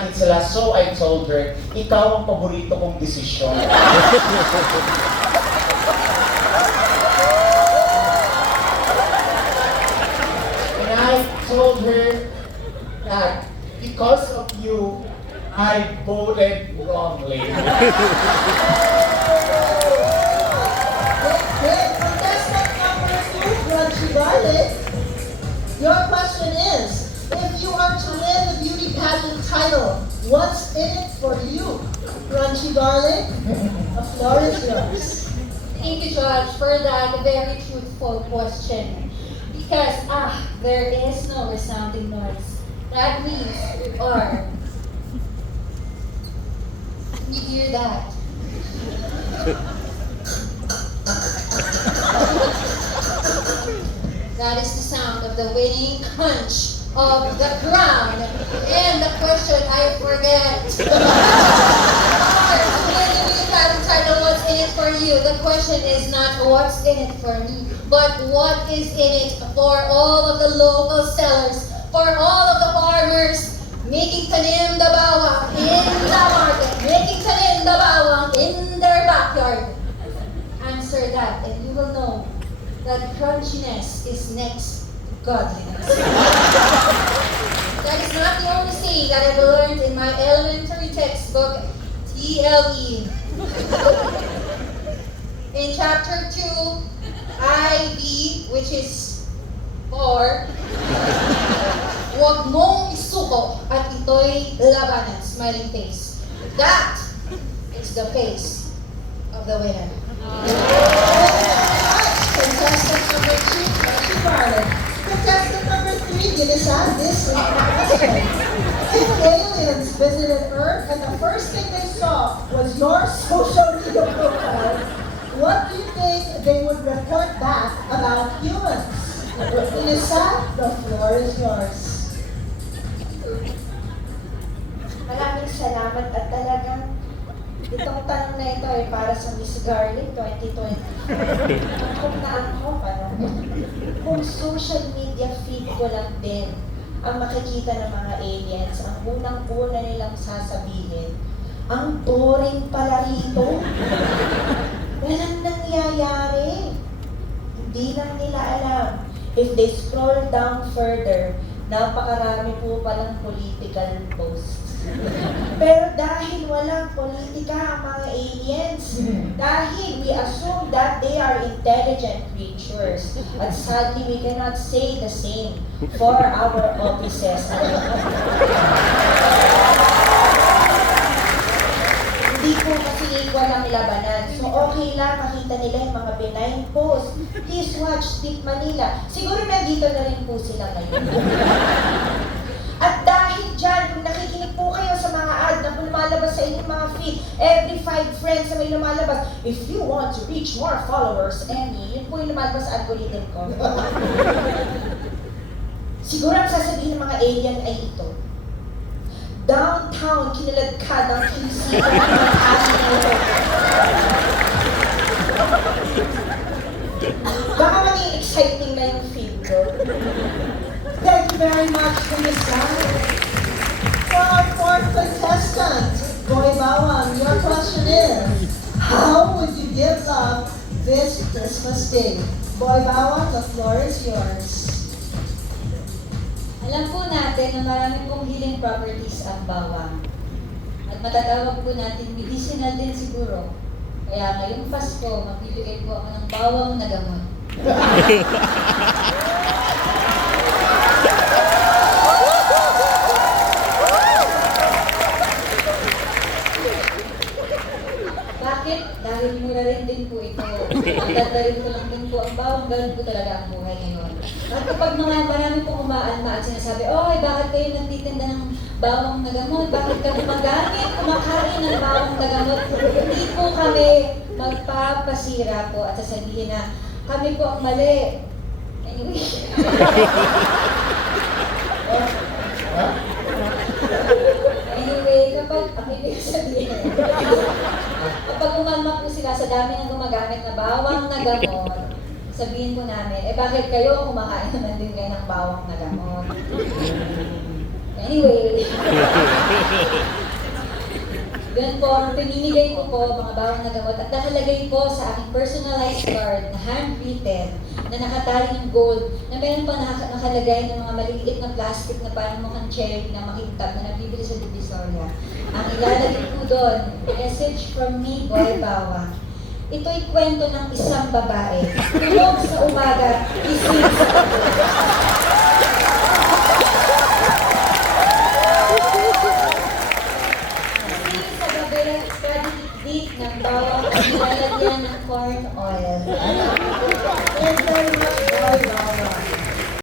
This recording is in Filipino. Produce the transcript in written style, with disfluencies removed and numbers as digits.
natin sila. So I told her, ikaw ang paborito kong desisyon. And I told her that because of you, I voted wrongly. Great. Contestant number 2, Crunchy Garlic. Your question is, if you are to win the beauty pageant title, what's in it for you? Crunchy Garlic, the floor is yours. Thank you, Judge, for that very truthful question. Because, there is no resounding noise. That means you are. You hear that? That is the sound of the winning crunch of the crown. And the question I forget. Title, what's in it for you? The question is not what's in it for me, but what is in it for all of the local sellers, for all of the farmers making tanim the bawang in the market, making tanim the bawang in their backyard. Answer that and you will know that crunchiness is next to godliness. That is not the only saying that I've learned in my elementary textbook, TLE. In chapter 2, IB, which is 4, huwag mong isuko at ito'y labanan, smiling face. That is the face of the winner. Contestant number 2, Crunchy Garlic. Contestant number 3, Ginisa, this is the question. If aliens visited Earth and the first thing they saw was your social media profile, what do you think they would report back about humans? Ginisa, the floor is yours. Maraming salamat at talagang itong tanong na ito ay para sa Miss Garlic 2020. Angkop na angkop, ano? Kung social media feed ko lang din ang makikita ng mga aliens, ang unang-una nilang sasabihin, ang boring pala rito. Walang nangyayari. Hindi lang nila alam. If they scroll down further, napakarami po palang political posts. Pero dahil walang politika ang mga aliens, dahil we assume that they are intelligent creatures, at sadly we cannot say the same for our offices. Hindi po kasi equal ang labanan. So okay lang makita nila yung mga benign posts. Please watch Tip Manila. Siguro nandito na rin po sila ngayon. At dahil dyan, kung nakikinig po kayo sa mga ad na lumalabas sa inyong mga feed, every 5 friends na may lumalabas, if you want to reach more followers, yun po yung lumalabas sa algorithm ko. Siguro ang sasabihin ng mga alien ay ito. Downtown, kiniladkad ang QC ng mga alien. Baka maging exciting na yung feed ko. Thank you very much, Ginisa. For our fourth contestant, Boy Bawang, your question is, how would you give love this Christmas Day? Boy Bawang, the floor is yours. Alam po natin na marami pong healing properties ang bawang. At matatawag po natin medicinal din siguro. Kaya ngayong Pasko, magbibigay po ako ng bawang na gamot. Bakit? Dahil mura rin din po ito. Dadarin ko lang din po ang bawang, ganun po talaga ang buhay ngayon. At kapag marami pong umaalma at sinasabi, oy, bakit kayo nagtitinda ng bawang na gamot? Bakit ka gumagamit, kumakain ng bawang na gamot? Hindi po kami magpapasira po at sasabihin na kami po ang mali. Anyway. Anyway, kapag ang ibig sabihin, kapag umalma po sila sa dami ng gumagamit na bawang na gamot, sabihin po namin, bakit kayo kumakain naman din kayo ng bawang na gamot? Anyway, yan po, ang pinimigay ko po, mga bawang na gamot, at nakalagay po sa aking personalized card na handwritten, na nakatali ng gold, na meron pa nakalagay ng mga maliliit na plastic na parang mukhang cherry na makintab na nabibili sa Divisoria. Ang ilalagay po doon, message from me, Boy Bawang. Ito'y kwento ng isang babae. Tulog sa umaga, gising sa gabi.